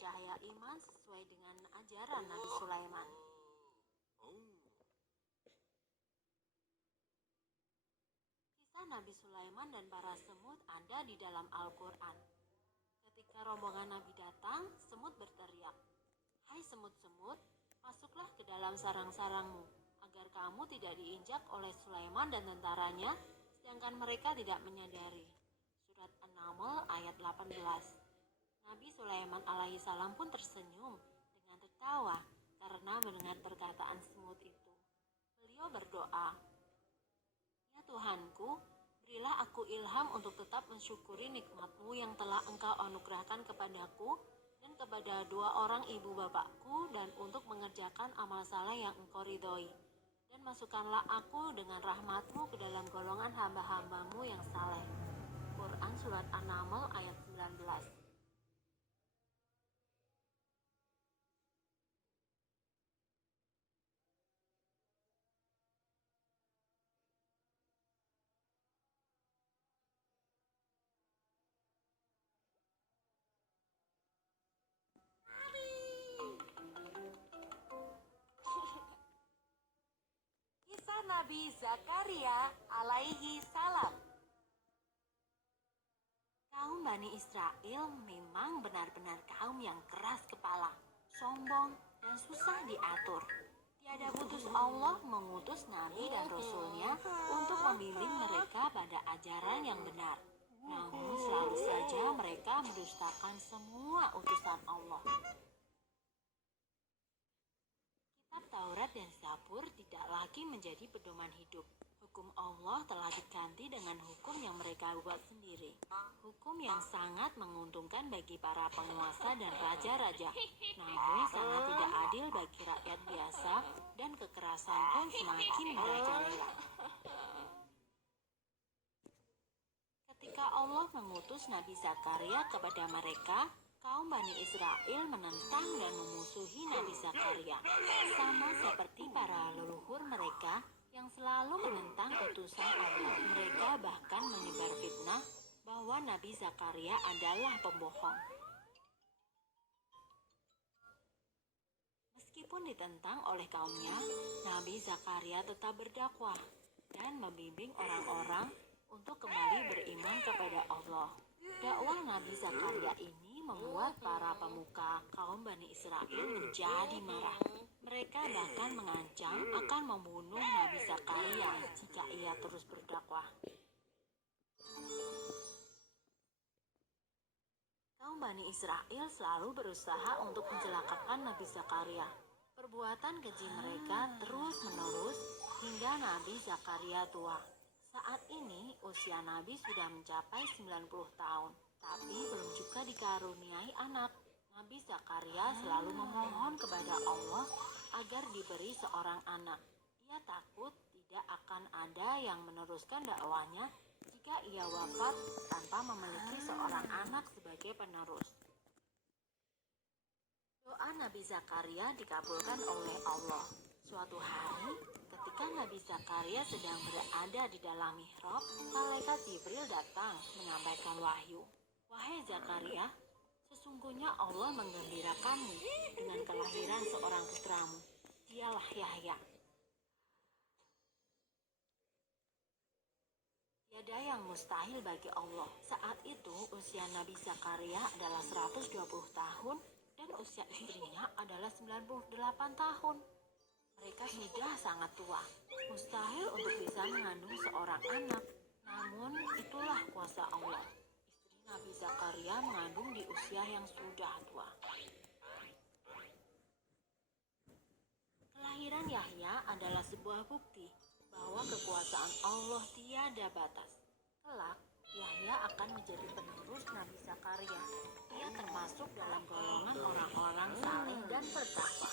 cahaya iman sesuai dengan ajaran Nabi Sulaiman. Kisah Nabi Sulaiman dan para semut ada di dalam Al-Quran. Ketika rombongan Nabi datang, semut berteriak, "Hai semut-semut, masuklah ke dalam sarang-sarangmu, agar kamu tidak diinjak oleh Sulaiman dan tentaranya, sedangkan mereka tidak menyadari." Surat An-Naml ayat 18. Nabi Sulaiman alaihissalam pun tersenyum dengan tertawa karena mendengar perkataan semut itu. Beliau berdoa, "Ya Tuhanku, berilah aku ilham untuk tetap mensyukuri nikmat-Mu yang telah Engkau anugerahkan kepadaku dan kepada dua orang ibu bapakku, dan untuk mengerjakan amal saleh yang Engkau ridhoi. Dan masukkanlah aku dengan rahmat-Mu ke dalam golongan hamba-hamba-Mu yang saleh." Quran Surat An-Naml ayat 19. Kisah Nabi Zakaria alaihi salam. Kaum Bani Israel memang benar-benar kaum yang keras kepala, sombong, dan susah diatur. Tiada putus Allah mengutus Nabi dan Rasul-Nya untuk membimbing mereka pada ajaran yang benar. Namun selalu saja mereka mendustakan semua utusan Allah. Kitab Taurat dan Zabur tidak lagi menjadi pedoman hidup. Hukum Allah telah diganti dengan hukum yang mereka buat sendiri. Hukum yang sangat menguntungkan bagi para penguasa dan raja-raja, namun sangat tidak adil bagi rakyat biasa, dan kekerasan pun semakin merajalela. Ketika Allah mengutus Nabi Zakaria kepada mereka, kaum Bani Israel menentang dan memusuhi Nabi Zakaria, sama seperti para leluhur mereka yang selalu menentang utusan Allah. Mereka bahkan menyebar fitnah bahwa Nabi Zakaria adalah pembohong. Meskipun ditentang oleh kaumnya, Nabi Zakaria tetap berdakwah dan membimbing orang-orang untuk kembali beriman kepada Allah. Dakwah Nabi Zakaria ini membuat para pemuka kaum Bani Israel menjadi marah. Mereka bahkan mengancam akan membunuh Nabi Zakaria jika ia terus berdakwah. Kaum Bani Israel selalu berusaha untuk mencelakakan Nabi Zakaria. Perbuatan keji mereka terus-menerus hingga Nabi Zakaria tua. Saat ini usia Nabi sudah mencapai 90 tahun, tapi belum juga dikaruniai anak. Nabi Zakaria selalu memohon kepada Allah agar diberi seorang anak. Ia takut tidak akan ada yang meneruskan dakwahnya jika ia wafat tanpa memiliki seorang anak sebagai penerus. Doa Nabi Zakaria dikabulkan oleh Allah. Suatu hari, ketika Nabi Zakaria sedang berada di dalam mihrab, malaikat Jibril datang menyampaikan wahyu. "Wahai Zakaria, sesungguhnya Allah menggembirakanmu dengan kelahiran seorang putramu. Dialah Yahya. Tiada yang mustahil bagi Allah." Saat itu usia Nabi Zakaria adalah 120 tahun dan usia istrinya adalah 98 tahun. Mereka sudah sangat tua, mustahil untuk bisa mengandung seorang anak. Namun itulah kuasa Allah. Istri Nabi Zakaria mengandung di usia yang sudah tua. Kelahiran Yahya adalah sebuah bukti bahwa kekuasaan Allah tiada batas. Kelak, Yahya akan menjadi penerus Nabi Zakaria. Ia termasuk dalam golongan orang-orang saleh dan bertakwa.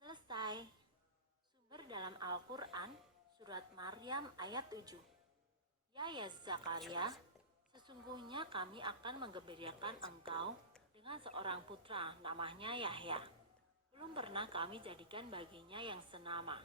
Selesai. Sumber dalam Al-Quran, Surat Maryam ayat 7. Ya Zakaria, sesungguhnya kami akan menggembirakan engkau dengan seorang putra, namanya Yahya. Belum pernah kami jadikan baginya yang senama.